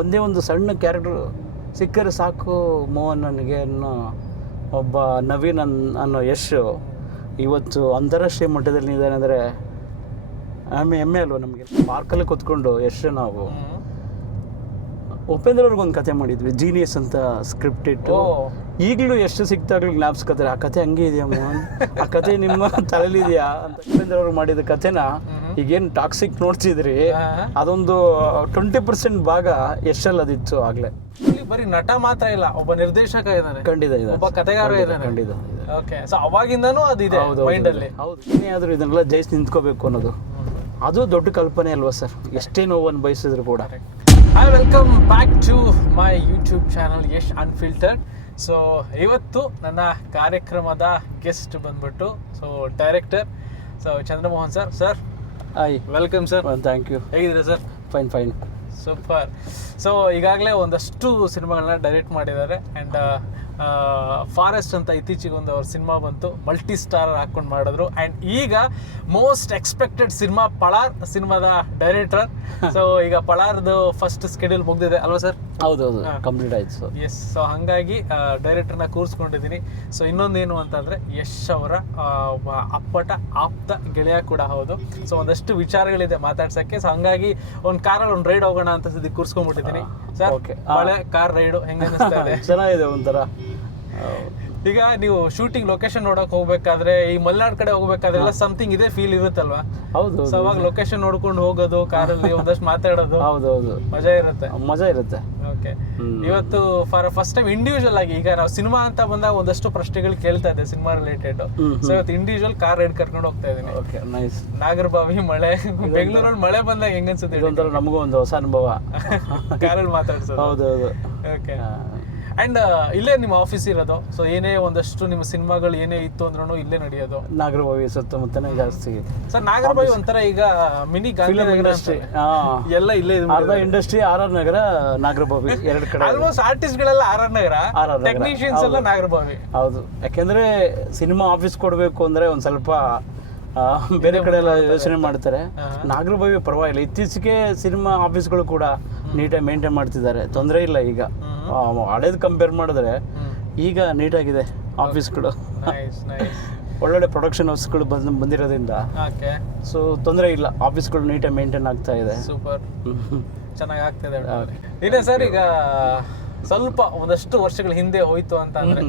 ಒಂದೇ ಒಂದು ಸಣ್ಣ ಕ್ಯಾರೆಕ್ಟರ್ ಸಿಕ್ಕರೆ ಸಾಕು ಮೋಹನ್ ನನಗೆ ಅನ್ನೋ ಒಬ್ಬ ನವೀನ್ ಅನ್ನೋ ಯಶ್ ಇವತ್ತು ಅಂತಾರಾಷ್ಟ್ರೀಯ ಮಟ್ಟದಲ್ಲಿ ಇದ್ದಾನೆ ಅಂದರೆ ಹೆಮ್ಮೆ ಅಲ್ವ ನಮಗೆ. ಪಾರ್ಕಲ್ಲಿ ಕೂತ್ಕೊಂಡು ಯಶ್ ನಾವು ಉಪೇಂದ್ರ ಅವ್ರಿಗೊಂದು ಕತೆ ಮಾಡಿದ್ವಿ, ಜೀನಿಯಸ್ ಅಂತ ಸ್ಕ್ರಿಪ್ಟ್ ಇಟ್ಟು. ಈಗಲೂ ಎಷ್ಟು ಸಿಕ್ತಾಗ್ಲೂ ಜ್ಞಾಪಿಸ್ಕೊತಾರೆ, ಆ ಕತೆ ಹಂಗೆ ಇದೆಯಾ ಮೋಹನ್, ಆ ಕತೆ ನಿಮ್ಮ ತಲೆಲಿದೆಯಾ ಅಂತ. ಉಪೇಂದ್ರ ಅವ್ರು ಮಾಡಿದ ಕತೆನ ಈಗೇನು ಟಾಕ್ಸಿಕ್ ನೋಡ್ತಿದ್ರಿ ಅದೊಂದು 20% ಭಾಗ ಯಶಲ್ಲಿ ಅದಿತ್ತು ಆಗಲೇ. ಬರೀ ನಟ ಮಾತ್ರ ಇಲ್ಲ, ಒಬ್ಬ ನಿರ್ದೇಶಕ ಇದ್ದಾನೆ, ಖಂಡಿತ ಇದೆ, ಒಬ್ಬ ಕಥೆಗಾರ ಇದ್ದಾನೆ. ಖಂಡಿತ. ಓಕೆ, ಸೊ ಅವಾಗಿಂದನೂ ಅದಿದೆ ಮೈಂಡ್ ಅಲ್ಲಿ. ಹೌದು, ಏನೇ ಆದ್ರೂ ಇದನ್ನೆಲ್ಲ ಜಯಿಸಿ ನಿಂತ್ಕೋಬೇಕು ಅನ್ನೋದು ಅದು ದೊಡ್ಡ ಕಲ್ಪನೆ ಅಲ್ವಾ ಸರ್, ಎಷ್ಟೇ ನೋವನ್ನು ಬಯಸಿದ್ರು ಕೂಡ. Hi welcome back to my YouTube channel Yash unfiltered. So ಇವತ್ತು ನನ್ನ ಕಾರ್ಯಕ್ರಮದ ಗೆಸ್ಟ್ ಬಂದ್ಬಿಟ್ಟು director Chandramohan sir. Hi, welcome sir. Thank you. ಹೇಗಿದ್ದೀರಾ ಸರ್? ಫೈನ್. ಸೂಪರ್. ಸೊ ಈಗಾಗಲೇ ಒಂದಷ್ಟು ಸಿನಿಮಾಗಳನ್ನ ಡೈರೆಕ್ಟ್ ಮಾಡಿದ್ದಾರೆ. ಆ್ಯಂಡ್ ಫಾರೆಸ್ಟ್ ಅಂತ ಇತ್ತೀಚೆಗೆ ಒಂದು ಅವ್ರ ಸಿನಿಮಾ ಬಂತು, ಮಲ್ಟಿ ಸ್ಟಾರ್ ಹಾಕೊಂಡು ಮಾಡಿದ್ರು. ಆ್ಯಂಡ್ ಈಗ ಮೋಸ್ಟ್ ಎಕ್ಸ್ಪೆಕ್ಟೆಡ್ ಸಿನಿಮಾ ಪಳಾರ್ ಸಿನಿಮಾದ ಡೈರೆಕ್ಟರ್. ಸೊ ಈಗ ಪಳಾರ್ದು ಫಸ್ಟ್ ಸ್ಕೆಡ್ಯೂಲ್ ಮುಗ್ದಿದೆ ಅಲ್ವಾ ಸರ್? ಹೌದು, ಕಂಪ್ಲೀಟ್ ಆಯ್ತು ಸರ್. ಎಸ್. ಸೊ ಹಾಗಾಗಿ ಡೈರೆಕ್ಟರ್ನ ಕೂರಿಸ್ಕೊಂಡಿದ್ದೀನಿ. ಸೊ ಇನ್ನೊಂದೇನು ಅಂತಂದರೆ ಯಶ್ ಅವರ ಒಬ್ಬ ಅಪ್ಪಟ ಆಪ್ತ ಗೆಳೆಯ ಕೂಡ ಹೌದು. ಸೊ ಒಂದಷ್ಟು ವಿಚಾರಗಳಿದೆ ಮಾತಾಡ್ಸೋಕ್ಕೆ. ಸೊ ಹಂಗಾಗಿ ಒಂದು ಕಾರಲ್ಲಿ ಒಂದು ರೈಡ್ ಹೋಗೋಣ ಅಂತ ಕೂರಿಸ್ಕೊಂಡ್ಬಿಟ್ಟಿದ್ದೀನಿ ಸರ್. ಮಳೆ ಕಾರ್ ರೈಡು ಹೆಂಗೆ ಅನಿಸ್ತಾ ಇದೆ? ಚೆನ್ನಾಗಿದೆ ಒಂಥರ. ಈಗ ನೀವು ಶೂಟಿಂಗ್ ಲೊಕೇಶನ್ ನೋಡಕ್ ಹೋಗ್ಬೇಕಾದ್ರೆ, ಈ ಮಲೆನಾಡ್ ಕಡೆ ಹೋಗ್ಬೇಕಾದ್ರೆ ಸಮಥಿಂಗ್ ಇದೇ ಫೀಲ್ ಇರುತ್ತಲ್ವಾ? ಹೌದು. ಸೊ ಅವಾಗ ಲೊಕೇಶನ್ ನೋಡ್ಕೊಂಡು ಹೋಗೋದು, ಕಾರಲ್ಲಿ ಒಂದಷ್ಟು ಮಾತಾಡೋದು, ಹೌದು, ಮಜಾ ಇರುತ್ತೆ. ಓಕೆ, ಇವತ್ತು ಫಾರ್ ಫಸ್ಟ್ ಟೈಮ್ ಇಂಡಿವಿಜುವಲ್ ಆಗಿ, ಈಗ ನಾವು ಸಿನಿಮಾ ಅಂತ ಬಂದಾಗ ಒಂದಷ್ಟು ಪ್ರಶ್ನೆಗಳು ಕೇಳ್ತಾ ಇದ್ದೆ ಸಿನಿಮಾ ರಿಲೇಟೆಡ್. ಸೊ ಇವತ್ತು ಇಂಡಿವಿಜುವಲ್ ಕಾರ್ ರೈಡ್ ಕರ್ಕೊಂಡು ಹೋಗ್ತಾ ಇದ್ದೀನಿ. Okay, nice. ನಾಗರಬಾವಿ ಮಳೆ, ಬೆಂಗಳೂರಲ್ಲಿ ಮಳೆ ಬಂದಾಗ ಹೆಂಗ ಅನ್ಸುತ್ತೆ? ಇದೊಂಥರ ನಮಗೂ ಒಂದು ಹೊಸ ಅನುಭವ ಕಾರಲ್ಲಿ ಮಾತಾಡ್ಸೋದು. ಹೌದು. ಓಕೆ. ಅಂಡ್ ಇಲ್ಲೇ ನಿಮ್ಮ ಆಫೀಸ್ ಇರೋದು. ಸೊ ಏನೇ ಒಂದಷ್ಟು ನಿಮ್ಮ ಸಿನಿಮಾಗಳು ಏನೇ ಇತ್ತು ಅಂದ್ರೂ ಇಲ್ಲೇ ನಡೆಯೋದು. ನಾಗರಬಾವಿ ಸುತ್ತಮುತ್ತನೇ ಜಾಸ್ತಿ ಸರ್. ನಾಗರಬಾವಿ ಒಂಥರ ಈಗ ಮಿನಿ ಗಾಂಧಿನಗರ ಇಂಡಸ್ಟ್ರಿ, ಎಲ್ಲ ಇಲ್ಲೇ ಇದೆ. ಅರ್ಧ ಇಂಡಸ್ಟ್ರಿ RR ನಗರ, ನಾಗರಬಾವಿ ಎರಡು ಕಡೆ. ಆಲ್ಮೋಸ್ಟ್ ಆರ್ಟಿಸ್ಟ್ ಗಳೆಲ್ಲ RR ನಗರ, ಟೆಕ್ನಿಷಿಯನ್ಸ್ ಎಲ್ಲ ನಾಗರಬಾವಿ. ಹೌದು, ಯಾಕೆಂದ್ರೆ ಸಿನಿಮಾ ಆಫೀಸ್ ಕೊಡಬೇಕು ಅಂದ್ರೆ ಒಂದ್ ಸ್ವಲ್ಪ ಬೇರೆ ಕಡೆ ಎಲ್ಲ ಯೋಚನೆ ಮಾಡ್ತಾರೆ. ನಾಗರಬಾವಿ ಪರವಾಗಿಲ್ಲ, ಇತ್ತೀಚೆಗೆ ಸಿನಿಮಾ ಆಫೀಸ್ಗಳು ಕೂಡ ನೀಟಾಗಿ ಮೇಂಟೈನ್ ಮಾಡ್ತಿದ್ದಾರೆ, ತೊಂದರೆ ಇಲ್ಲ. ಈಗ ಹಳೇದು ಕಂಪೇರ್ ಮಾಡಿದ್ರೆ ಈಗ ನೀಟಾಗಿದೆ ಆಫೀಸ್ಗಳು. ಒಳ್ಳೊಳ್ಳೆ ಪ್ರೊಡಕ್ಷನ್ ಹೌಸ್ಗಳು ಬಂದಿರೋದ್ರಿಂದ ಸೊ ತೊಂದರೆ ಇಲ್ಲ, ಆಫೀಸ್ಗಳು ನೀಟಾಗಿ ಮೇಂಟೈನ್ ಆಗ್ತಾ ಇದೆ. ಸೂಪರ್, ಚೆನ್ನಾಗಿ ಆಗ್ತಿದೆ. ಇದೆ ಸರ್. ಈಗ ಸ್ವಲ್ಪ ಒಂದಷ್ಟು ವರ್ಷಗಳ ಹಿಂದೆ ಹೋಯ್ತು ಅಂತ ಅಂದ್ರೆ,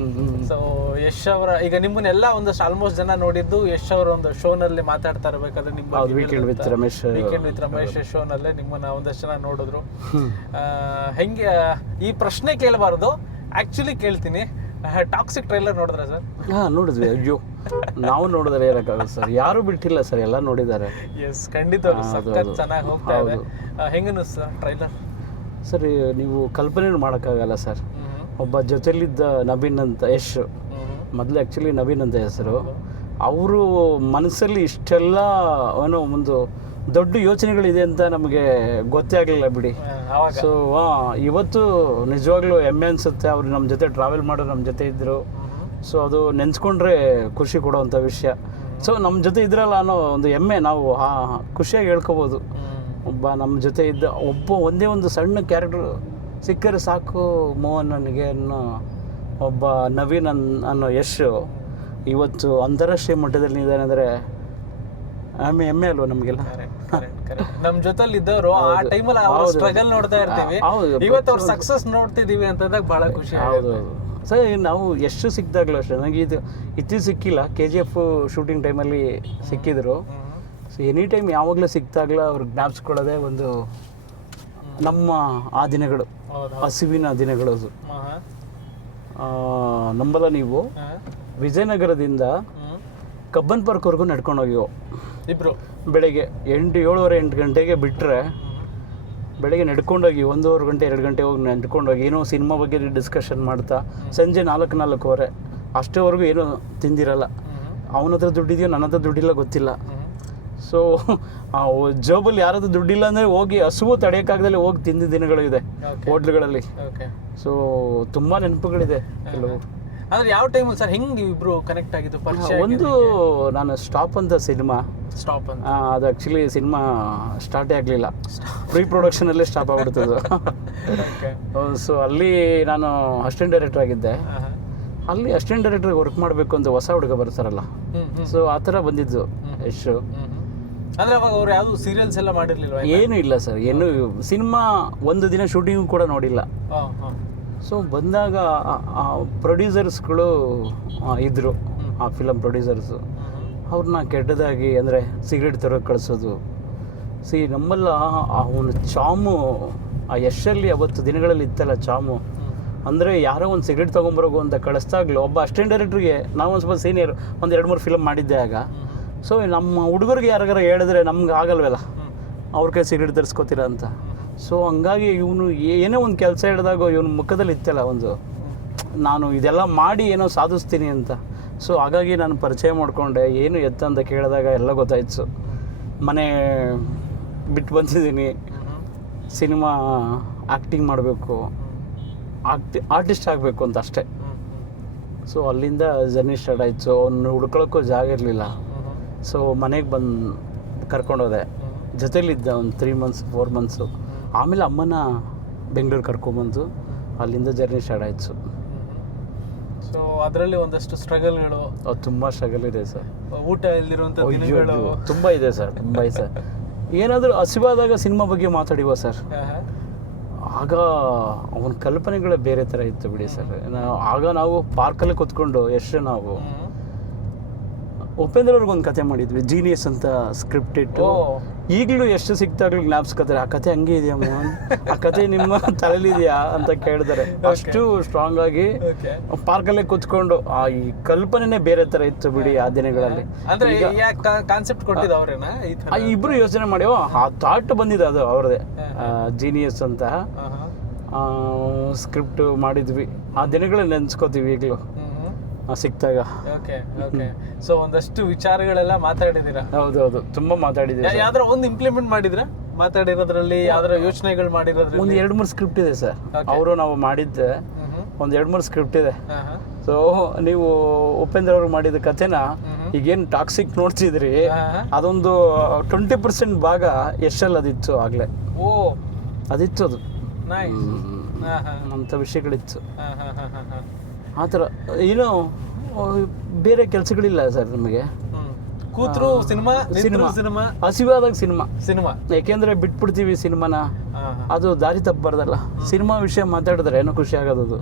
ಸೊ ಯಶ್ ಅವರ ಈಗ ನಿಮ್ಮನ್ನೆಲ್ಲ ಒಂದಷ್ಟು ಆಲ್ಮೋಸ್ಟ್ ಜನ ನೋಡಿದ್ದು ಯಶ್ ಅವರ ಒಂದು ಶೋನಲ್ಲಿ ಮಾತಾಡ್ತಾ ಇರಬೇಕಾದ್ರೆ ನಿಮ್ಮ ವೀಕೆಂಡ್ ವಿತ್ ರಮೇಶ್ ಶೋನಲ್ಲೇ ನಿಮ್ಮನ್ನ ಒಂದಷ್ಟು ಜನ ನೋಡಿದ್ರು. ಹೆಂಗೆ ಈ ಪ್ರಶ್ನೆ ಕೇಳಬಾರ್ದು, ಆಕ್ಚುಲಿ ಕೇಳ್ತೀನಿ, ಟಾಕ್ಸಿಕ್ ಟ್ರೈಲರ್ ನೋಡಿದ್ರ ಸರ್? ನೋಡಿದ್ವಿ. ಅಯ್ಯೋ, ನಾವು ನೋಡಿದ್ರೆ ಏನಕ್ಕಾಗುತ್ತೆ ಸರ್, ಯಾರು ಬಿಟ್ಟಿಲ್ಲ ಸರ್, ಎಲ್ಲ ನೋಡಿದ್ದಾರೆ. ಎಸ್, ಖಂಡಿತ ಚೆನ್ನಾಗಿ ಹೋಗ್ತಾ ಇದೆ. ಹೆಂಗನ್ನಿಸ್ತ ಟ್ರೈಲರ್ ಸರ್? ನೀವು ಕಲ್ಪನೆ ಮಾಡೋಕ್ಕಾಗಲ್ಲ ಸರ್. ಒಬ್ಬ ಜೊತೆಲಿದ್ದ ನವೀನ್ ಅಂತ ಯಶ್, ಮೊದಲು ಆ್ಯಕ್ಚುಲಿ ನವೀನ್ ಅಂತ ಹೆಸರು, ಅವರು ಮನಸ್ಸಲ್ಲಿ ಇಷ್ಟೆಲ್ಲ ಏನೋ ಒಂದು ದೊಡ್ಡ ಯೋಚನೆಗಳಿದೆ ಅಂತ ನಮಗೆ ಗೊತ್ತೇ ಆಗಲಿಲ್ಲ ಬಿಡಿ. ಸೊ ಇವತ್ತು ನಿಜವಾಗ್ಲೂ ಹೆಮ್ಮೆ ಅನಿಸುತ್ತೆ, ಅವ್ರು ನಮ್ಮ ಜೊತೆ ಟ್ರಾವೆಲ್ ಮಾಡೋರು ನಮ್ಮ ಜೊತೆ ಇದ್ದರು. ಸೊ ಅದು ನೆನೆಸ್ಕೊಂಡ್ರೆ ಖುಷಿ ಕೊಡೋವಂಥ ವಿಷಯ. ಸೊ ನಮ್ಮ ಜೊತೆ ಇದ್ರಲ್ಲ ಅನ್ನೋ ಒಂದು ಹೆಮ್ಮೆ ನಾವು ಖುಷಿಯಾಗಿ ಹೇಳ್ಕೊಬೋದು. ಒಬ್ಬ ನಮ್ಮ ಜೊತೆ ಇದ್ದ ಒಂದೇ ಒಂದು ಸಣ್ಣ ಕ್ಯಾರೆಕ್ಟರ್ ಸಿಕ್ಕರೆ ಸಾಕು ಮೋಹನ್ ನನಗೆ ಅನ್ನೋ ಒಬ್ಬ ನವೀನ್ ಅನ್ನೋ ಯಶ್ ಇವತ್ತು ಅಂತಾರಾಷ್ಟ್ರೀಯ ಮಟ್ಟದಲ್ಲಿ ಇದ್ದಾನೆ ಅಂದರೆ ಹೆಮ್ಮೆ ಅಲ್ವ ನಮಗೆಲ್ಲ. ನಮ್ಮ ಜೊತೆಲಿ ಇದ್ದವರು ಆ ಟೈಮಲ್ಲಿ ಸ್ಟ್ರಗಲ್ ನೋಡ್ತಾ ಇರ್ತೀವಿ, ಇವತ್ತು ಅವ್ರ ಸಕ್ಸಸ್ ನೋಡ್ತಿದೀವಿ ಅಂತಂದಾಗ ಬಹಳ ಖುಷಿ. ಹೌದು ಸರ್. ನಾವು ಎಷ್ಟು ಸಿಕ್ಕಿದಾಗಲೂ ಅಷ್ಟೇ, ನನಗೆ ಇದು ಇತ್ತೀಚೆಗೆ ಸಿಕ್ಕಿಲ್ಲ, KGF ಶೂಟಿಂಗ್ ಟೈಮಲ್ಲಿ ಸಿಕ್ಕಿದ್ರು. ಸೊ ಎನಿ ಟೈಮ್ ಯಾವಾಗಲೂ ಸಿಕ್ತಾಗಲ ಅವ್ರಿಗೆ ಜ್ಞಾಪಿಸ್ಕೊಳ್ಳೋದೇ ಒಂದು ನಮ್ಮ ಆ ದಿನಗಳು, ಹಸಿವಿನ ದಿನಗಳು. ಅದು ನಂಬಲ್ಲ ನೀವು, ವಿಜಯನಗರದಿಂದ ಕಬ್ಬನ್ ಪಾರ್ಕ್ವರೆಗೂ ನಡ್ಕೊಂಡು ಹೋಗಿವು ಇಬ್ರು. ಬೆಳಗ್ಗೆ 7:30 ಗಂಟೆಗೆ ಬಿಟ್ಟರೆ ಬೆಳಗ್ಗೆ ನಡ್ಕೊಂಡೋಗಿ 1:30 ಗಂಟೆ 2 ಗಂಟೆ ಹೋಗಿ ನಡ್ಕೊಂಡೋಗಿ ಏನೋ ಸಿನಿಮಾ ಬಗ್ಗೆ ಡಿಸ್ಕಷನ್ ಮಾಡ್ತಾ ಸಂಜೆ 4:00 ಅಷ್ಟೇವರೆಗೂ ಏನೂ ತಿಂದಿರಲ್ಲ. ಅವನ ಹತ್ರ ದುಡ್ಡಿದೆಯೋ ನನ್ನ ಹತ್ರ ದುಡ್ಡಿಲ್ಲ ಗೊತ್ತಿಲ್ಲ. ಸೊ ಜಾಬಲ್ಲಿ ಯಾರಾದ್ರೂ ದುಡ್ಡಿಲ್ಲ ಅಂದರೆ ಹೋಗಿ ಹಸುವು ತಡೆಯೋಕ್ಕಾಗದಲ್ಲಿ ಹೋಗಿ ತಿಂದ ದಿನಗಳು ಇದೆ ಹೋಟ್ಲುಗಳಲ್ಲಿ. ಸೊ ತುಂಬ ನೆನಪುಗಳಿದೆ ಕೆಲವು. ಅಂದ್ರೆ ಯಾವ ಟೈಮಲ್ಲಿ ಸರ್ ಹೆಂಗ್ ನೀವಿಬ್ರು ಕನೆಕ್ಟ್ ಆಗಿದ್ದು ಪರಿಚಯ? ಒಂದು ನಾನು ಸ್ಟಾಪ್ ಅಂತ ಸಿನಿಮಾ, ಸ್ಟಾಪ್ ಅಂತ ಅದು ಆ್ಯಕ್ಚುಲಿ ಸಿನಿಮಾ ಸ್ಟಾರ್ಟೇ ಆಗಲಿಲ್ಲ, ಪ್ರೀ ಪ್ರೊಡಕ್ಷನಲ್ಲೇ ಸ್ಟಾಪ್ ಆಗ್ಬಿಡ್ತದು. ಸೊ ಅಲ್ಲಿ ನಾನು ಅಸಿಸ್ಟೆಂಟ್ ಡೈರೆಕ್ಟರ್ ಆಗಿದ್ದೆ. ಅಲ್ಲಿ ಅಸಿಸ್ಟೆಂಟ್ ಡೈರೆಕ್ಟರ್ಗೆ ವರ್ಕ್ ಮಾಡಬೇಕು ಅಂತ ಹೊಸ ಹುಡುಗ ಬರ್ತಾರಲ್ಲ, ಸೊ ಆ ಥರ ಬಂದಿದ್ದು ಯಶ್. ಅಂದ್ರೆ ಅವಾಗ ಅವ್ರು ಯಾವುದು ಸೀರಿಯಲ್ಸ್ ಎಲ್ಲ ಮಾಡಿರ್ಲಿಲ್ವಾ? ಏನೂ ಇಲ್ಲ ಸರ್, ಏನು ಸಿನಿಮಾ ಒಂದು ದಿನ ಶೂಟಿಂಗ್ ಕೂಡ ನೋಡಿಲ್ಲ. ಸೊ ಬಂದಾಗ ಪ್ರೊಡ್ಯೂಸರ್ಸ್ಗಳು ಇದ್ದರು, ಆ ಫಿಲಮ್ ಪ್ರೊಡ್ಯೂಸರ್ಸು. ಅವ್ರನ್ನ ಕೆಟ್ಟದಾಗಿ ಅಂದರೆ ಸಿಗರೇಟ್ ತರೋಕೆ ಕಳಿಸೋದು. ನಮ್ಮಲ್ಲ ಅವನ ಚಾಮು ಆ ಯಶಲ್ಲಿ ಅವತ್ತು ದಿನಗಳಲ್ಲಿ ಇತ್ತಲ್ಲ ಚಾಮು, ಅಂದರೆ ಯಾರೋ ಒಂದು ಸಿಗರೇಟ್ ತೊಗೊಂಬರೋಗು ಅಂತ ಕಳಿಸ್ದಾಗ್ಲೂ ಒಬ್ಬ ಅಸಿಸ್ಟೆಂಟ್ ಡೈರೆಕ್ಟ್ರಿಗೆ, ನಾವು ಒಂದು ಸ್ವಲ್ಪ ಸೀನಿಯರ್, ಒಂದು 2-3 ಫಿಲಮ್ ಮಾಡಿದ್ದೆ ಆಗ. ಸೊ ನಮ್ಮ ಹುಡುಗರಿಗೆ ಯಾರಿಗಾರ ಹೇಳಿದ್ರೆ ನಮ್ಗೆ ಆಗಲ್ವಲ್ಲ, ಅವ್ರ ಕೈ ಸಿಗರೇಟ್ ತರಿಸ್ಕೋತೀರ ಅಂತ. ಸೊ ಹಂಗಾಗಿ ಇವನು ಏನೋ ಒಂದು ಕೆಲಸ ಹಿಡಿದಾಗ ಇವನ ಮುಖದಲ್ಲಿ ಇತ್ತಲ್ಲ ಒಂದು, ನಾನು ಇದೆಲ್ಲ ಮಾಡಿ ಏನೋ ಸಾಧಿಸ್ತೀನಿ ಅಂತ. ಸೊ ಹಾಗಾಗಿ ನಾನು ಪರಿಚಯ ಮಾಡಿಕೊಂಡೆ. ಏನು ಎತ್ತ ಅಂತ ಕೇಳಿದಾಗ ಎಲ್ಲ ಗೊತ್ತಾಯ್ತು. ಮನೆ ಬಿಟ್ಟು ಬಂದಿದ್ದೀನಿ, ಸಿನಿಮಾ ಆ್ಯಕ್ಟಿಂಗ್ ಮಾಡಬೇಕು, ಆರ್ಟಿಸ್ಟ್ ಆಗಬೇಕು ಅಂತ ಅಷ್ಟೇ. ಸೊ ಅಲ್ಲಿಂದ ಜರ್ನಿ ಸ್ಟಾರ್ಟ್ ಆಯಿತು. ಅವ್ನು ಹುಡ್ಕೊಳಕ್ಕೂ ಜಾಗ ಇರಲಿಲ್ಲ. ಸೊ ಮನೆಗೆ ಬಂದು ಕರ್ಕೊಂಡೋದೆ, ಜೊತೇಲಿದ್ದ ಒಂದು 3 months 4 months. ಆಮೇಲೆ ಅಮ್ಮನ ಬೆಂಗಳೂರು ಕರ್ಕೊಂಬಂದು ಅಲ್ಲಿಂದ ಜರ್ನಿ ಸ್ಟಾರ್ಟ್ ಆಯಿತು. ಸೊ ಅದರಲ್ಲಿ ಒಂದಷ್ಟು ಸ್ಟ್ರಗಲ್ಗಳು, ತುಂಬ ಸ್ಟ್ರಗಲ್ ಇದೆ ಸರ್. ಊಟ ಇಲ್ಲಿರುವಂಥ ದಿನಗಳು ತುಂಬ ಇದೆ ಸರ್, ತುಂಬ ಇದೆ ಸರ್. ಏನಾದರೂ ಹಸಿವಾದಾಗ ಸಿನಿಮಾ ಬಗ್ಗೆ ಮಾತಾಡಿವ ಸರ್, ಆಗ ಅವನ ಕಲ್ಪನೆಗಳೇ ಬೇರೆ ಥರ ಇತ್ತು ಬಿಡಿ ಸರ್. ಆಗ ನಾವು ಪಾರ್ಕಲ್ಲಿ ಕೂತ್ಕೊಂಡು ನಾವು ಉಪೇಂದ್ರ ಅವ್ರಿಗೊಂದು ಕತೆ ಮಾಡಿದ್ವಿ, ಜೀನಿಯಸ್ ಅಂತ ಸ್ಕ್ರಿಪ್ಟ್ ಇಟ್ಟು. ಈಗಲೂ ಎಷ್ಟು ಸಿಗ್ತಾಗ್ಲೂ ಜ್ಞಾಪಿಸ್ಕೊತಾರೆ, ಆ ಕತೆ ಹಂಗೆ ಇದೆಯಮ್ಮ, ಆ ಕತೆ ನಿಮ್ಮ ತಲೆಲಿದೆಯಾ ಅಂತ ಕೇಳಿದಾರೆ. ಅಷ್ಟು ಸ್ಟ್ರಾಂಗ್ ಆಗಿ ಪಾರ್ಕಲ್ಲೇ ಕೂತ್ಕೊಂಡು ಈ ಕಲ್ಪನೆನೇ ಬೇರೆ ಥರ ಇತ್ತು ಬಿಡಿ ಆ ದಿನಗಳಲ್ಲಿ. ಕಾನ್ಸೆಪ್ಟ್ ಕೊಟ್ಟಿದ್ದು ಅವರೇನಾ? ಇಬ್ರು ಯೋಚನೆ ಮಾಡಿ ಆ ಥಾಟ್ ಬಂದಿದೆ, ಅದು ಅವ್ರದೇ ಜೀನಿಯಸ್ ಅಂತ ಸ್ಕ್ರಿಪ್ಟ್ ಮಾಡಿದ್ವಿ. ಆ ದಿನಗಳನ್ನ ನೆನ್ಸ್ಕೋತೀವಿ ಈಗಲೂ ಸಿಕ್ತಾಗ. Okay okay. ಸೊ ಒಂದಷ್ಟು ವಿಚಾರಗಳೆಲ್ಲ ಮಾತಾಡಿದ್ದೀರಾ? ಹೌದೌದು, ತುಂಬಾ ಮಾತಾಡಿದ್ದೀವಿ. ಯಾವ್ದಾರ ಒಂದು ಇಂಪ್ಲಿಮೆಂಟ್ ಮಾಡಿದ್ರ ಮಾತಾಡಿರೋದ್ರಲ್ಲಿ? ಯಾವ್ದಾರ ಯೋಚನೆಗಳು ಮಾಡಿರೋದ್ರಲ್ಲಿ? ಒಂದು 2-3 ಸ್ಕ್ರಿಪ್ಟ್ ಇದೆ ಸರ್. ಅವರು ನಾವು ಮಾಡಿದ್ದೆ ಒಂದು 2-3 ಸ್ಕ್ರಿಪ್ಟ್ ಇದೆ. ಸೊ ನೀವು ಉಪೇಂದ್ರ ಅವ್ರು ಮಾಡಿದ ಕಥೆನ ಈಗೇನು ಟಾಕ್ಸಿಕ್ ನೋಡ್ತಿದ್ರಿ, ಅದೊಂದು 20% ಭಾಗ ಎಷ್ಟೆಲ್ಲ ಅದಿತ್ತು ಆಗ್ಲೇ. ಓ ಅದಿತ್ತು, ಅದು ಅಂತ ವಿಷಯಗಳಿತ್ತು. ಆ ಥರ ಏನೋ ಬೇರೆ ಕೆಲಸಗಳಿಲ್ಲ ಸರ್ ನಮಗೆ. ಕೂತ್ರು ಸಿನಿಮಾ, ಸಿನಿಮಾ, ಹಸಿವಾದಾಗ ಸಿನಿಮಾ. ಯಾಕೆಂದ್ರೆ ಬಿಟ್ಬಿಡ್ತೀವಿ ಸಿನಿಮಾನ, ಅದು ದಾರಿ ತಪ್ಪಬಾರ್ದಲ್ಲ. ಸಿನಿಮಾ ವಿಷಯ ಮಾತಾಡಿದ್ರೆ ಏನೋ ಖುಷಿ ಆಗೋದು.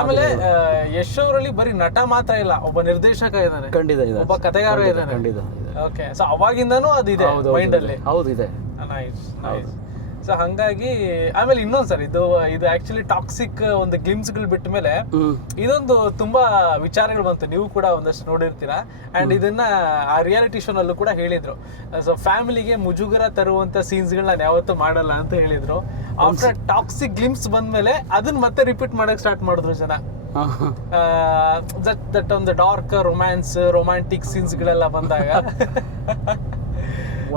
ಆಮೇಲೆ ಯಶ್ ಅವರಲ್ಲಿ ಬರೀ ನಟ ಮಾತ್ರ ಇಲ್ಲ, ಒಬ್ಬ ನಿರ್ದೇಶಕ ಇದ್ದಾನೆ, ಖಂಡಿತ ಇದೆ, ಒಬ್ಬ ಕಥೆಗಾರ ಇದ್ದಾನೆ. ಖಂಡಿತ. ಓಕೆ. ಸೊ ಅವಾಗಿಂದಾನು ಅದಿದೆ ಮೈಂಡ್ ಅಲ್ಲಿ? ಹೌದು, ಇದೆ. Nice nice. ಸೊ ಹಂಗಾಗಿ ಆಮೇಲೆ ಇನ್ನೊಂದು ಸರ್, ಇದು ಆಕ್ಚುಲಿ ಟಾಕ್ಸಿಕ್ ಒಂದು ಗ್ಲಿಮ್ಸ್ಗಳು ಬಿಟ್ಟ ಮೇಲೆ ಇದೊಂದು ತುಂಬಾ ವಿಚಾರಗಳು ಬಂತು. ನೀವು ಕೂಡ ಒಂದಷ್ಟು ನೋಡಿರ್ತೀರಾ. ಅಂಡ್ ಇದನ್ನ ಆ ರಿಯಾಲಿಟಿ ಶೋನಲ್ಲೂ ಕೂಡ ಹೇಳಿದ್ರು. ಸೊ ಫ್ಯಾಮಿಲಿಗೆ ಮುಜುಗರ ತರುವಂತ ಸೀನ್ಸ್ಗಳನ್ನ ನಾನು ಯಾವತ್ತೂ ಮಾಡಲ್ಲ ಅಂತ ಹೇಳಿದ್ರು. ಆಫ್ಟರ್ ಟಾಕ್ಸಿಕ್ ಗ್ಲಿಮ್ಸ್ ಬಂದ್ಮೇಲೆ ಅದನ್ನ ಮತ್ತೆ ರಿಪೀಟ್ ಮಾಡಕ್ ಸ್ಟಾರ್ಟ್ ಮಾಡಿದ್ರು ಜನ. ದಟ್ ಒಂದು ಡಾರ್ಕ್ ರೊಮ್ಯಾಂಟಿಕ್ ಸೀನ್ಸ್ಗಳೆಲ್ಲ ಬಂದಾಗ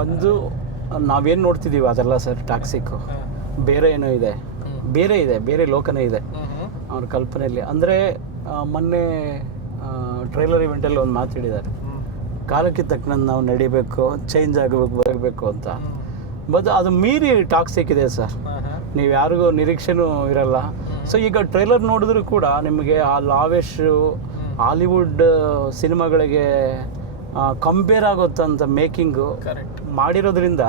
ಒಂದು ನಾವೇನು ನೋಡ್ತಿದ್ದೀವಿ ಅದೆಲ್ಲ ಸರ್ ಟಾಕ್ಸಿಕ್. ಬೇರೆ ಏನೋ ಇದೆ, ಬೇರೆ ಲೋಕನೇ ಇದೆ ಅವ್ರ ಕಲ್ಪನೆಯಲ್ಲಿ. ಅಂದರೆ ಮೊನ್ನೆ ಟ್ರೈಲರ್ ಇವೆಂಟಲ್ಲಿ ಒಂದು ಮಾತಾಡಿದ್ದಾರೆ, ಕಾಲಕ್ಕೆ ತಕ್ಕನಂತೆ ನಾವು ನಡಿಬೇಕು, ಚೇಂಜ್ ಬರಬೇಕು ಅಂತ. ಬಟ್ ಅದು ಮೀರಿ ಟಾಕ್ಸಿಕ್ ಇದೆ ಸರ್. ನೀವು ಯಾರಿಗೂ ನಿರೀಕ್ಷೆನೂ ಇರಲ್ಲ. ಸೊ ಈಗ ಟ್ರೈಲರ್ ನೋಡಿದ್ರು ಕೂಡ ನಿಮಗೆ ಆ ಲಾವಿಶ್ ಹಾಲಿವುಡ್ ಸಿನಿಮಾಗಳಿಗೆ ಕಂಪೇರ್ ಆಗುತ್ತಂತ ಮೇಕಿಂಗು ಮಾಡಿರೋದ್ರಿಂದ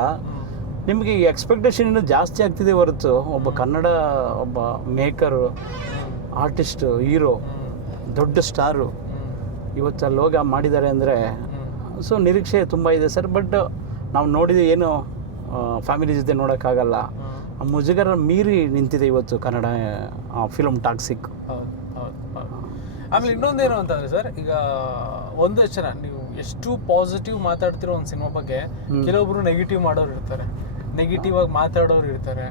ನಿಮಗೆ ಎಕ್ಸ್ಪೆಕ್ಟೇಷನ್ ಇನ್ನೂ ಜಾಸ್ತಿ ಆಗ್ತಿದೆ ಹೊರತು ಒಬ್ಬ ಕನ್ನಡ ಒಬ್ಬ ಮೇಕರು, ಆರ್ಟಿಸ್ಟು, ಹೀರೋ, ದೊಡ್ಡ ಸ್ಟಾರು ಇವತ್ತು ಲೋಗ ಮಾಡಿದ್ದಾರೆ ಅಂದರೆ ಸೊ ನಿರೀಕ್ಷೆ ತುಂಬ ಇದೆ ಸರ್. ಬಟ್ ನಾವು ನೋಡಿದ ಏನು ಫ್ಯಾಮಿಲಿ ಜೊತೆ ನೋಡೋಕ್ಕಾಗಲ್ಲ. ಆ ಮುಜುಗರ ಮೀರಿ ನಿಂತಿದೆ ಇವತ್ತು ಕನ್ನಡ ಫಿಲಮ್ ಟಾಕ್ಸಿಕ್. ಆಮೇಲೆ ಇನ್ನೊಂದೇನು ಅಂತಂದರೆ ಸರ್, ಈಗ ಒಂದಷ್ಟು ಜನ ನೀವು ಎಷ್ಟು ಪಾಸಿಟಿವ್ ಮಾತಾಡ್ತಿರೋ ಒಂದು ಸಿನಿಮಾ ಬಗ್ಗೆ, ಕೆಲವೊಬ್ರು ನೆಗೆಟಿವ್ ಮಾಡೋರು ಇರ್ತಾರೆ, ನೆಗೆಟಿವ್ ಆಗಿ ಮಾತಾಡೋರು ಇರ್ತಾರೆ.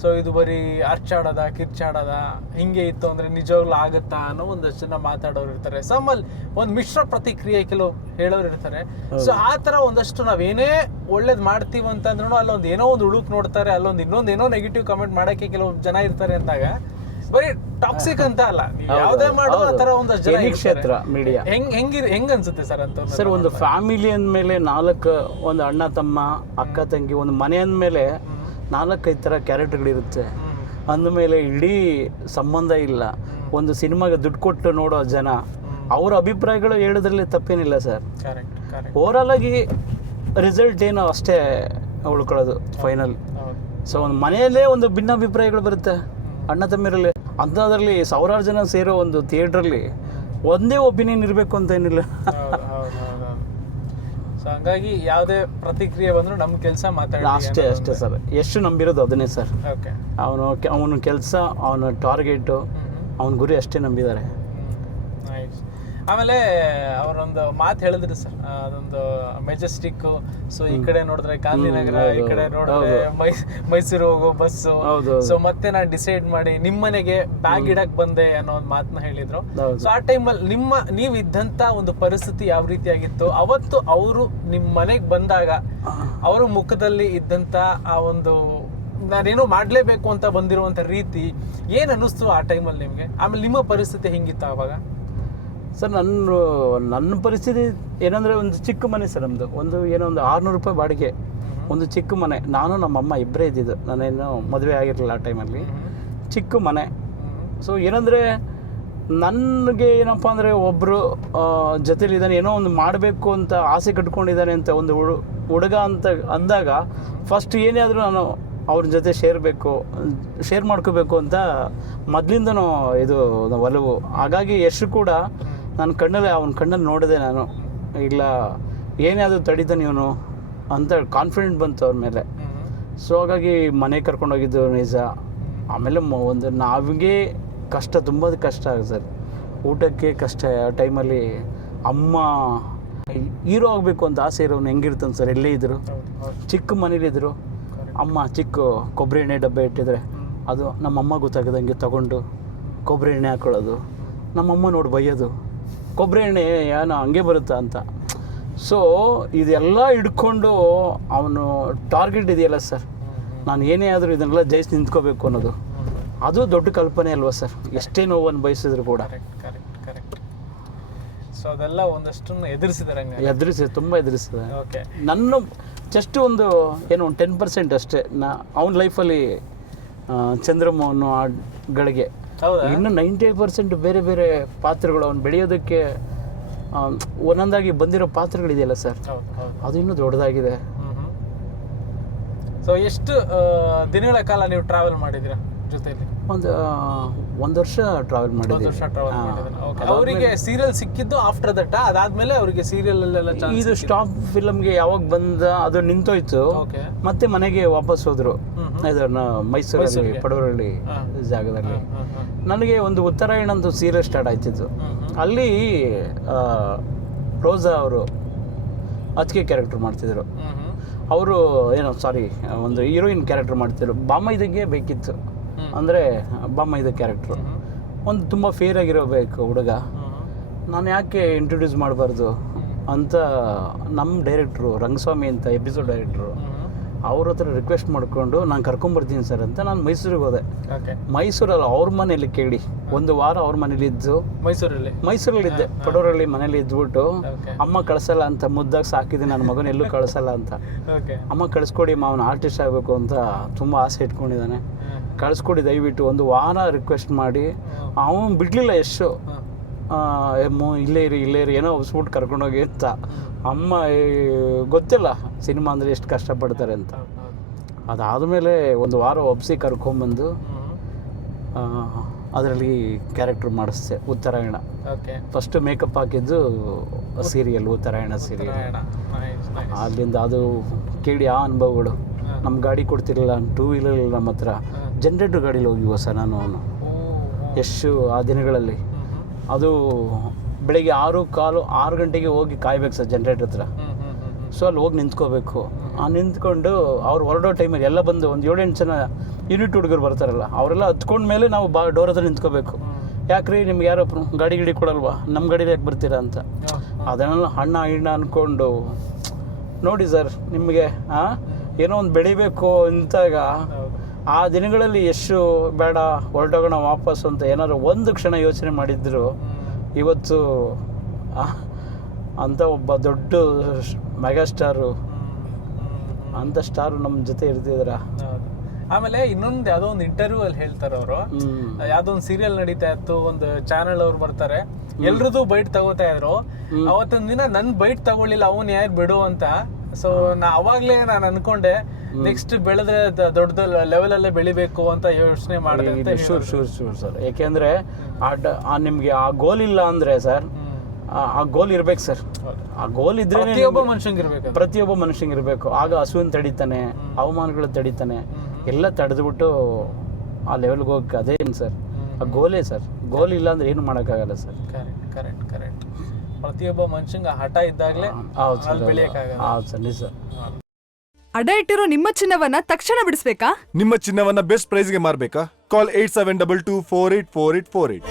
ಸೊ ಇದು ಬರೀ ಅರ್ಚಾಡೋದ ಕಿರ್ಚಾಡೋದ ಹಿಂಗೆ ಇತ್ತು ಅಂದರೆ ನಿಜವಾಗ್ಲೂ ಆಗುತ್ತಾ ಅನ್ನೋ ಒಂದಷ್ಟು ಜನ ಮಾತಾಡೋರು ಇರ್ತಾರೆ. ಸಮ್ಮಲ್ಲಿ ಒಂದು ಮಿಶ್ರ ಪ್ರತಿಕ್ರಿಯೆ ಕೆಲವು ಹೇಳೋರು ಇರ್ತಾರೆ. ಸೊ ಆ ಥರ ಒಂದಷ್ಟು ನಾವೇನೇ ಒಳ್ಳೇದು ಮಾಡ್ತೀವಿ ಅಂತಂದ್ರೂ ಅಲ್ಲೊಂದು ಏನೋ ಒಂದು ಹುಡುಕ್ ನೋಡ್ತಾರೆ, ಅಲ್ಲೊಂದು ಇನ್ನೊಂದೇನೋ ನೆಗೆಟಿವ್ ಕಮೆಂಟ್ ಮಾಡೋಕ್ಕೆ ಕೆಲವು ಜನ ಇರ್ತಾರೆ ಅಂದಾಗ ಬರೀ ಟಾಕ್ಸಿಕ್ ಅಂತ ಅಲ್ಲ, ನೀವು ಯಾವುದೇ ಮಾಡೋದು ಆ ಥರ ಒಂದಷ್ಟು ಜನ ಎನಿ ಕ್ಷೇತ್ರ ಮೀಡಿಯಾ ಹೆಂಗ್ ಅನ್ಸುತ್ತೆ ಸರ್ ಅಂತ ಸರ್? ಒಂದು ಫ್ಯಾಮಿಲಿ ಅಂದಮೇಲೆ 4 ಒಂದು ಅಣ್ಣ ತಮ್ಮ ಅಕ್ಕ ತಂಗಿ, ಒಂದು ಮನೆ ಅಂದಮೇಲೆ 4-5 ಥರ ಕ್ಯಾರೆಕ್ಟರ್ಗಳಿರುತ್ತೆ. ಅಂದಮೇಲೆ ಇಡೀ ಸಂಬಂಧ ಇಲ್ಲ. ಒಂದು ಸಿನಿಮಾಗೆ ದುಡ್ಡು ಕೊಟ್ಟು ನೋಡೋ ಜನ ಅವ್ರ ಅಭಿಪ್ರಾಯಗಳು ಹೇಳೋದ್ರಲ್ಲಿ ತಪ್ಪೇನಿಲ್ಲ ಸರ್. ಓವರಾಲ್ ಆಗಿ ರಿಸಲ್ಟ್ ಏನು ಅಷ್ಟೇ ಉಳ್ಕೊಳ್ಳೋದು ಫೈನಲ್. ಸೊ ಒಂದು ಮನೆಯಲ್ಲೇ ಒಂದು ಭಿನ್ನಾಭಿಪ್ರಾಯಗಳು ಬರುತ್ತೆ ಅಣ್ಣ ತಮ್ಮಿರಲ್ಲಿ. ಅಂಥದ್ರಲ್ಲಿ ಸಾವಿರಾರು ಜನ ಸೇರೋ ಒಂದು ಥಿಯೇಟ್ರಲ್ಲಿ ಒಂದೇ ಒಪಿನಿಯನ್ ಇರಬೇಕು ಅಂತ ಏನಿಲ್ಲ. ಸೊ ಹಂಗಾಗಿ ಯಾವುದೇ ಪ್ರತಿಕ್ರಿಯೆ ಬಂದರೂ ನಮ್ಮ ಕೆಲಸ ಮಾತಾಡಿ ಅಷ್ಟೇ ಸರ್. ಎಷ್ಟು ನಂಬಿರೋದು ಅದನ್ನೇ ಸರ್. ಅವನ ಕೆಲಸ, ಅವನ ಟಾರ್ಗೆಟು, ಅವನ ಗುರಿ ಅಷ್ಟೇ ನಂಬಿದ್ದಾರೆ. ಆಮೇಲೆ ಅವರೊಂದು ಮಾತು ಹೇಳಿದ್ರು ಸರ್, ಅದೊಂದು ಮೆಜೆಸ್ಟಿಕ್, ಸೊ ಈ ಕಡೆ ನೋಡಿದ್ರೆ ಗಾಂಧಿನಗರ, ಈ ಕಡೆ ನೋಡಿದ್ರೆ ಮೈಸೂರು ಹೋಗೋ ಬಸ್ಸು. ಸೊ ಮತ್ತೆ ನಾನು ಡಿಸೈಡ್ ಮಾಡಿ ನಿಮ್ಮನೆಗೆ ಬ್ಯಾಗ್ ಇಡಕ್ ಬಂದೆ ಅನ್ನೋ ಒಂದು ಮಾತನ್ನ ಹೇಳಿದ್ರು. ಸೊ ಆ ಟೈಮಲ್ಲಿ ನೀವು ಇದ್ದಂತ ಒಂದು ಪರಿಸ್ಥಿತಿ ಯಾವ ರೀತಿಯಾಗಿತ್ತು ಅವತ್ತು? ಅವರು ನಿಮ್ಮ ಮನೆಗೆ ಬಂದಾಗ ಅವರ ಮುಖದಲ್ಲಿ ಇದ್ದಂತ ಆ ಒಂದು ನಾನೇನೋ ಮಾಡಲೇಬೇಕು ಅಂತ ಬಂದಿರುವಂಥ ರೀತಿ ಏನು ಅನ್ನಿಸ್ತು ಆ ಟೈಮಲ್ಲಿ ನಿಮಗೆ? ಆಮೇಲೆ ನಿಮ್ಮ ಪರಿಸ್ಥಿತಿ ಹೆಂಗಿತ್ತು ಆವಾಗ? ಸರ್ ನನ್ನ ಪರಿಸ್ಥಿತಿ ಏನಂದರೆ, ಒಂದು ಚಿಕ್ಕ ಮನೆ ಸರ್ ನಮ್ಮದು. ಒಂದು 600 ರೂಪಾಯಿ ಬಾಡಿಗೆ, ಒಂದು ಚಿಕ್ಕ ಮನೆ. ನಾನು ನಮ್ಮಮ್ಮ ಇಬ್ಬರೇ ಇದ್ದಿದ್ದು, ನಾನೇನು ಮದುವೆ ಆಗಿರಲಿಲ್ಲ ಆ ಟೈಮಲ್ಲಿ. ಚಿಕ್ಕ ಮನೆ. ಸೊ ಏನಂದರೆ ನನಗೆ ಏನಪ್ಪ ಅಂದರೆ, ಒಬ್ಬರು ಜೊತೆಲಿದ್ದಾನೆ, ಏನೋ ಒಂದು ಮಾಡಬೇಕು ಅಂತ ಆಸೆ ಕಟ್ಕೊಂಡಿದ್ದಾನೆ ಅಂತ ಒಂದು ಹುಡುಗ ಅಂತ ಅಂದಾಗ ಫಸ್ಟ್ ಏನೇ ಆದರೂ ನಾನು ಅವ್ರ ಜೊತೆ ಶೇರ್ ಮಾಡ್ಕೋಬೇಕು ಅಂತ ಮೊದಲಿಂದನೂ ಇದು ಒಲವು. ಹಾಗಾಗಿ ಯಶ್ ಕೂಡ ನನ್ನ ಅವನ ಕಣ್ಣಲ್ಲಿ ನೋಡಿದೆ ನಾನು, ಇಲ್ಲ ಏನೇ ಅದು ತಡಿತಾನೆ ಇವನು ಅಂತ ಕಾನ್ಫಿಡೆಂಟ್ ಬಂತು ಅವ್ರ ಮೇಲೆ. ಸೊ ಹಾಗಾಗಿ ಮನೆ ಕರ್ಕೊಂಡೋಗಿದ್ದು ನಿಜ. ಆಮೇಲೆ ಒಂದು ನಾವಿಗೆ ಕಷ್ಟ, ತುಂಬ ಕಷ್ಟ ಆಗುತ್ತೆ ಸರ್. ಊಟಕ್ಕೆ ಕಷ್ಟ. ಆ ಟೈಮಲ್ಲಿ ಅಮ್ಮ ಹೀರೋ ಆಗಬೇಕು ಅಂತ ಆಸೆ ಇರೋನು ಹೆಂಗಿರ್ತಾನೆ ಸರ್? ಎಲ್ಲೇ ಇದ್ದರು, ಚಿಕ್ಕ ಮನೇಲಿದ್ದರು, ಅಮ್ಮ ಚಿಕ್ಕ ಕೊಬ್ಬರಿ ಎಣ್ಣೆ ಡಬ್ಬೆ ಇಟ್ಟಿದ್ರೆ ಅದು ನಮ್ಮಮ್ಮ ಗೊತ್ತಾಗದಂಗೆ ತಗೊಂಡು ಕೊಬ್ಬರಿ ಎಣ್ಣೆ ಹಾಕೊಳ್ಳೋದು, ನಮ್ಮಮ್ಮ ನೋಡಿ ಬೈಯೋದು, ಕೊಬ್ಬರಿ ಎಣ್ಣೆ ಏನೋ ಹಂಗೆ ಬರುತ್ತಾ ಅಂತ. ಸೊ ಇದೆಲ್ಲ ಹಿಡ್ಕೊಂಡು ಅವನು ಟಾರ್ಗೆಟ್ ಇದೆಯಲ್ಲ ಸರ್, ನಾನು ಏನೇ ಆದರೂ ಇದನ್ನೆಲ್ಲ ಜಯಿಸಿ ನಿಂತ್ಕೋಬೇಕು ಅನ್ನೋದು, ಅದು ದೊಡ್ಡ ಕಲ್ಪನೆ ಅಲ್ವಾ ಸರ್? ಎಷ್ಟೇ ನೋವನ್ನು ಬಯಸಿದ್ರು ಕೂಡ. ಸೊ ಅದೆಲ್ಲ ಒಂದಷ್ಟು ಎದುರಿಸಿದೆ, ತುಂಬ ಎದುರಿಸಿದೆ. ನನ್ನ ಜಸ್ಟ್ ಒಂದು 10% ಅಷ್ಟೇ ಅವನ ಲೈಫಲ್ಲಿ ಚಂದ್ರಮೋಹನ್ ಗಳಿಗೆ. ಇನ್ನು 98% ಬೇರೆ ಬೇರೆ ಪಾತ್ರಗಳು ಅವ್ನು ಬೆಳೆಯೋದಕ್ಕೆ ಒಂದೊಂದಾಗಿ ಬಂದಿರೋ ಪಾತ್ರಗಳಿದೆಯಲ್ಲ ಸರ್, ಅದು ಇನ್ನೂ ದೊಡ್ಡದಾಗಿದೆ. ಸೊ ಎಷ್ಟು ದಿನಗಳ ಕಾಲ ನೀವು ಟ್ರಾವೆಲ್ ಮಾಡಿದ್ದೀರಾ ಜೊತೆಲಿ? ಒಂದು ವರ್ಷ ಟ್ರಾವೆಲ್ ಮಾಡಿದ್ವಿ. ಅವರಿಗೆ ಸೀರಿಯಲ್ ಸಿಕ್ಕಿದ್ದು ಆಫ್ಟರ್ ದಟ್, ಅದಾದ್ಮೇಲೆ ಅವರಿಗೆ ಸೀರಿಯಲ್ ಅಲ್ಲೆಲ್ಲ ಇದು ಸ್ಟಾಪ್ ಫಿಲಮ್ಗೆ ಯಾವಾಗ ಬಂದ ಅದು ನಿಂತೋಯ್ತು. ಮತ್ತೆ ಮನೆಗೆ ವಾಪಸ್ ಹೋದ್ರು, ಇದನ್ನ ಮೈಸೂರಲ್ಲಿ ಪಡೂರಲ್ಲಿ ಜಾಗದಲ್ಲಿ. ನನಗೆ ಒಂದು ಉತ್ತರಾಯಣ ಅಂತ ಸೀರಿಯಲ್ ಸ್ಟಾರ್ಟ್ ಆಯ್ತಿದ್ದು. ಅಲ್ಲಿ ರೋಜಾ ಅವರು ಅದಕ್ಕೆ ಕ್ಯಾರೆಕ್ಟರ್ ಮಾಡ್ತಿದ್ರು. ಅವರು ಒಂದು ಹೀರೋಯಿನ್ ಕ್ಯಾರೆಕ್ಟರ್ ಮಾಡ್ತಿದ್ರು. ಬಾಮೈದಿಗೆ ಬೇಕಿತ್ತು, ಅಂದರೆ ಬಾಮೈದ ಕ್ಯಾರೆಕ್ಟ್ರು. ಒಂದು ತುಂಬ ಫೇರ್ ಆಗಿರಬೇಕು ಹುಡುಗ, ನಾನು ಯಾಕೆ ಇಂಟ್ರೊಡ್ಯೂಸ್ ಮಾಡಬಾರ್ದು ಅಂತ ನಮ್ಮ ಡೈರೆಕ್ಟ್ರು ರಂಗಸ್ವಾಮಿ ಅಂತ ಎಪಿಸೋಡ್ ಡೈರೆಕ್ಟ್ರು ಅವ್ರ ಹತ್ರ ರಿಕ್ವೆಸ್ಟ್ ಮಾಡಿಕೊಂಡು ನಾನು ಕರ್ಕೊಂಬರ್ತೀನಿ ಸರ್ ಅಂತ ನಾನು ಮೈಸೂರಿಗೆ ಹೋದೆ. ಮೈಸೂರಲ್ಲಿ ಅವ್ರ ಮನೇಲಿ ಕೇಳಿ ಒಂದು ವಾರ ಅವ್ರ ಮನೇಲಿದ್ದು, ಮೈಸೂರಲ್ಲಿದ್ದೆ, ಪಡೂರಲ್ಲಿ ಮನೇಲಿ ಇದ್ಬಿಟ್ಟು ಅಮ್ಮ ಕಳಿಸಲ್ಲ ಅಂತ ಮುದ್ದಾಗಿ ಸಾಕಿದೆ ನನ್ನ ಮಗನ, ಎಲ್ಲೂ ಕಳಿಸಲ್ಲ ಅಂತ. ಅಮ್ಮ ಕಳಿಸ್ಕೊಡಿ ಮಾವನ ಆರ್ಟಿಸ್ಟ್ ಆಗಬೇಕು ಅಂತ ತುಂಬ ಆಸೆ ಇಟ್ಕೊಂಡಿದ್ದಾನೆ, ಕಳಿಸ್ಕೊಡಿ ದಯವಿಟ್ಟು ಒಂದು ವಾರ ರಿಕ್ವೆಸ್ಟ್ ಮಾಡಿ. ಅವನು ಬಿಡಲಿಲ್ಲ ಎಷ್ಟು, ಇಲ್ಲೇ ಇರಿ ಏನೋ ಒಪ್ಸ್ಬಿಟ್ಟು ಕರ್ಕೊಂಡೋಗಿ ಅಂತ. ಅಮ್ಮ ಗೊತ್ತಿಲ್ಲ ಸಿನಿಮಾ ಅಂದರೆ ಎಷ್ಟು ಕಷ್ಟಪಡ್ತಾರೆ ಅಂತ. ಅದಾದಮೇಲೆ ಒಂದು ವಾರ ಒಪ್ಸಿ ಕರ್ಕೊಂಬಂದು ಅದರಲ್ಲಿ ಕ್ಯಾರೆಕ್ಟರ್ ಮಾಡಿಸ್ದೆ, ಉತ್ತರಾಯಣ. ಫಸ್ಟು ಮೇಕಪ್ ಹಾಕಿದ್ದು ಸೀರಿಯಲ್, ಉತ್ತರಾಯಣ ಸೀರಿಯಲ್. ಅಲ್ಲಿಂದ ಅದು ಕೇಳಿ ಆ ಅನುಭವಗಳು. ನಮ್ಮ ಗಾಡಿ ಕೊಡ್ತಿರಲಿಲ್ಲ, 2 ವೀಲರ್ ಇಲ್ಲ ನಮ್ಮ ಹತ್ರ, ಜನ್ರೇಟ್ರ್ ಗಾಡೀಲಿ ಹೋಗಿವ ಸರ್ ನಾನು ಎಷ್ಟು ಆ ದಿನಗಳಲ್ಲಿ. ಅದು ಬೆಳಿಗ್ಗೆ 6 ಗಂಟೆಗೆ ಹೋಗಿ ಕಾಯ್ಬೇಕು ಸರ್ ಜನ್ರೇಟ್ರ್ ಹತ್ರ. ಸೊ ಅಲ್ಲಿ ಹೋಗಿ ನಿಂತ್ಕೋಬೇಕು. ನಿಂತ್ಕೊಂಡು ಅವ್ರು ಹೊರಡೋ ಟೈಮಲ್ಲಿ ಎಲ್ಲ ಬಂದು ಒಂದು 7-8 ಜನ ಯೂನಿಟ್ ಹುಡುಗರು ಬರ್ತಾರಲ್ಲ, ಅವರೆಲ್ಲ ಹತ್ಕೊಂಡ ಮೇಲೆ ನಾವು ಡೋರ್ ಹತ್ರ ನಿಂತ್ಕೋಬೇಕು. ಯಾಕ್ರಿ ನಿಮ್ಗೆ ಯಾರೋ ಗಾಡಿ ಕೊಡಲ್ವಾ, ನಮ್ಮ ಗಾಡೀಲಿ ಯಾಕೆ ಬರ್ತೀರಾ ಅಂತ. ಅದನ್ನೆಲ್ಲ ಹಣ್ಣ ಅಂದ್ಕೊಂಡು ನೋಡಿ ಸರ್, ನಿಮಗೆ ಏನೋ ಒಂದು ಬೆಳಿಬೇಕು ಅಂತಾಗ ಆ ದಿನಗಳಲ್ಲಿ ಎಷ್ಟು ಬೇಡ ಹೊರಟೋಗೋಣ ವಾಪಸ್ ಅಂತ ಏನಾದ್ರು ಒಂದು ಕ್ಷಣ ಯೋಚನೆ ಮಾಡಿದ್ರು ಇವತ್ತು ಅಂಥ ಒಬ್ಬ ದೊಡ್ಡ ಮೆಗಾಸ್ಟಾರು ಅಂಥ ಸ್ಟಾರು ನಮ್ಮ ಜೊತೆ ಇರ್ತಿದ್ರ. ಆಮೇಲೆ ಇನ್ನೊಂದು ಯಾವುದೋ ಒಂದು ಇಂಟರ್ವ್ಯೂ ಅಲ್ಲಿ ಹೇಳ್ತಾರೆ ಅವರು, ಯಾವುದೋ ಒಂದು ಸೀರಿಯಲ್ ನಡೀತಾ ಇತ್ತು, ಒಂದು ಚಾನೆಲ್ ಅವ್ರು ಬರ್ತಾರೆ, ಎಲ್ರದ್ದು ಬೈಟ್ ತಗೋತಾ ಇದ್ರು. ಅವತ್ತೊಂದು ದಿನ ನನ್ ಬೈಟ್ ತಗೊಳ್ಳಿಲ್ಲ, ಅವನ್ ಯಾರು ಬಿಡು ಅಂತ. ಸೊ ಅವಾಗ್ಲೇ ನಾನು ಅನ್ಕೊಂಡೆ ನೆಕ್ಸ್ಟ್ ಬೆಳೆದ್ರೆ ದೊಡ್ಡ ಲೆವೆಲ್ ಅಲ್ಲೇ ಬೆಳಿಬೇಕು ಅಂತ ಯೋಚನೆ ಮಾಡಿದೆ ಅಂತ. Sure sir. ಯಾಕೆಂದ್ರೆ ನಿಮ್ಗೆ ಆ ಗೋಲ್ ಇಲ್ಲ ಅಂದ್ರೆ ಸರ್, ಆ ಗೋಲ್ ಇರ್ಬೇಕು ಸರ್. ಆ ಗೋಲ್ ಇದ್ರೆ ಪ್ರತಿಯೊಬ್ಬ ಮನುಷ್ಯಂಗೆ ಇರ್ಬೇಕು. ಆಗ ಹಸುವಿನ ತಡಿತಾನೆ, ಅವಮಾನಗಳು ತಡಿತಾನೆ, ಎಲ್ಲ ತಡೆದ್ಬಿಟ್ಟು ಆ ಲೆವೆಲ್ಗೆ ಹೋಗಕ್ಕೆ ಅದೇನು ಸರ್, ಆ ಗೋಲೇ ಸರ್. ಗೋಲ್ ಇಲ್ಲ ಅಂದ್ರೆ ಏನು ಮಾಡೋಕ್ಕಾಗಲ್ಲ ಸರ್. ಕರೆಕ್ಟ್. ಪ್ರತಿಯೊಬ್ಬ ಮನುಷ್ಯಂಗೆ ಹಠ ಇದ್ದಾಗಲೇ ಬೆಳೆಯಕ್ಕಾಗಲ್ಲ. ಹೌದು ಸರ್, ನಿಜ. ಅಡ ಇಟ್ಟಿರೋ ನಿಮ್ಮ ಚಿನ್ನವನ್ನ ತಕ್ಷಣ ಬಿಡಿಸ್ಬೇಕಾ? ನಿಮ್ಮ ಚಿನ್ನವನ್ನ ಬೆಸ್ಟ್ ಪ್ರೈಸ್ಗೆ ಮಾರ್ಬೇಕಾ? ಕಾಲ್ 8722484848.